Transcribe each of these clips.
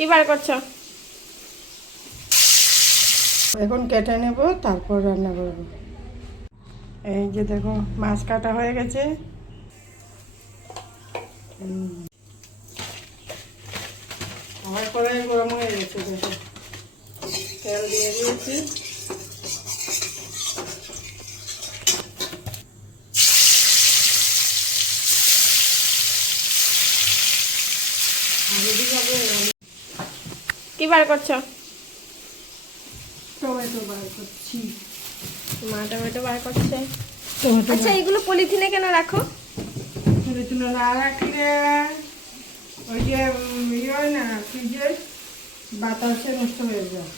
কি বার করছো? এখন কেটে নেব, তারপর রান্না করব। এই যে দেখো, মাছ কাটা হয়ে গেছে। আমার কড়াই গরম হয়ে গেছে, দেখো তেল দিয়ে দিয়েছি। কি বার করছো? টমেটো বার করছি। মা টমেটো বার করছে। টমেটো আচ্ছা, এগুলো পলিথিনে কেন রাখো? তুলে তুলে না রাখলে ওই যে ইয়ে হয় না, ফ্রিজে বাতাসে নষ্ট হয়ে যায়।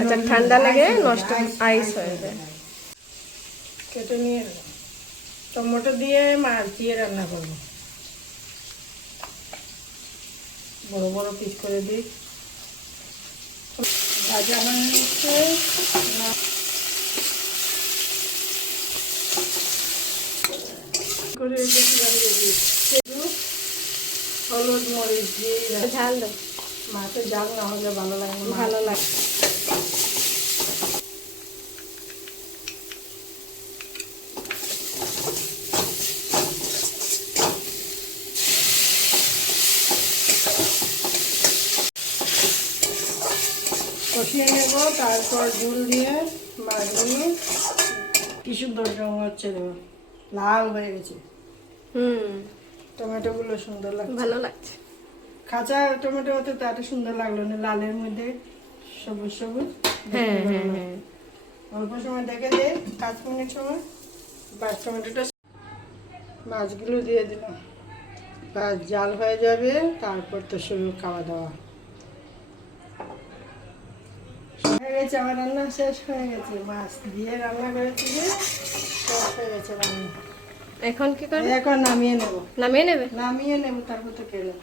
আচ্ছা, ঠান্ডা লেগে নষ্ট, আইস হয়ে যায়। কেটে নিয়ে এলাম। টমেটো দিয়ে মাছ দিয়ে রান্না করবো। বড় বড় পিস করে দিই। ভাজা হয়ে নিচ্ছে। করে হলুদ মরিচ দিয়ে ঝাল দাও। মাছের ঝাল না হলে ভালো লাগে না। ভালো লাগে। কষিয়ে নেব, তারপর ঝুল দিয়ে মাছগুলো কি সুন্দর রঙ হচ্ছে, দেখো লাল হয়ে গেছে। টমেটোগুলো সুন্দর লাগছে, ভালো লাগছে। কাঁচা টমেটো হতে তো এত সুন্দর লাগলো না, লালের মধ্যে সবুজ সবুজ। হ্যাঁ হ্যাঁ হ্যাঁ। অল্প সময় দেখে দে, 5 মিনিট সময়। বাস টমেটোটা মাছগুলো দিয়ে দিলাম, বাস জাল হয়ে যাবে, তারপর তো শুরু খাওয়া দাওয়া হয়ে গেছে। আমার রান্না শেষ হয়ে গেছে, মাছ দিয়ে রান্না করেছি যে শেষ হয়ে গেছে রান্না। এখন কি করবে? এখন নামিয়ে নেব। নামিয়ে নেবে? নামিয়ে নেব, তারপর তো খেয়ে নেব।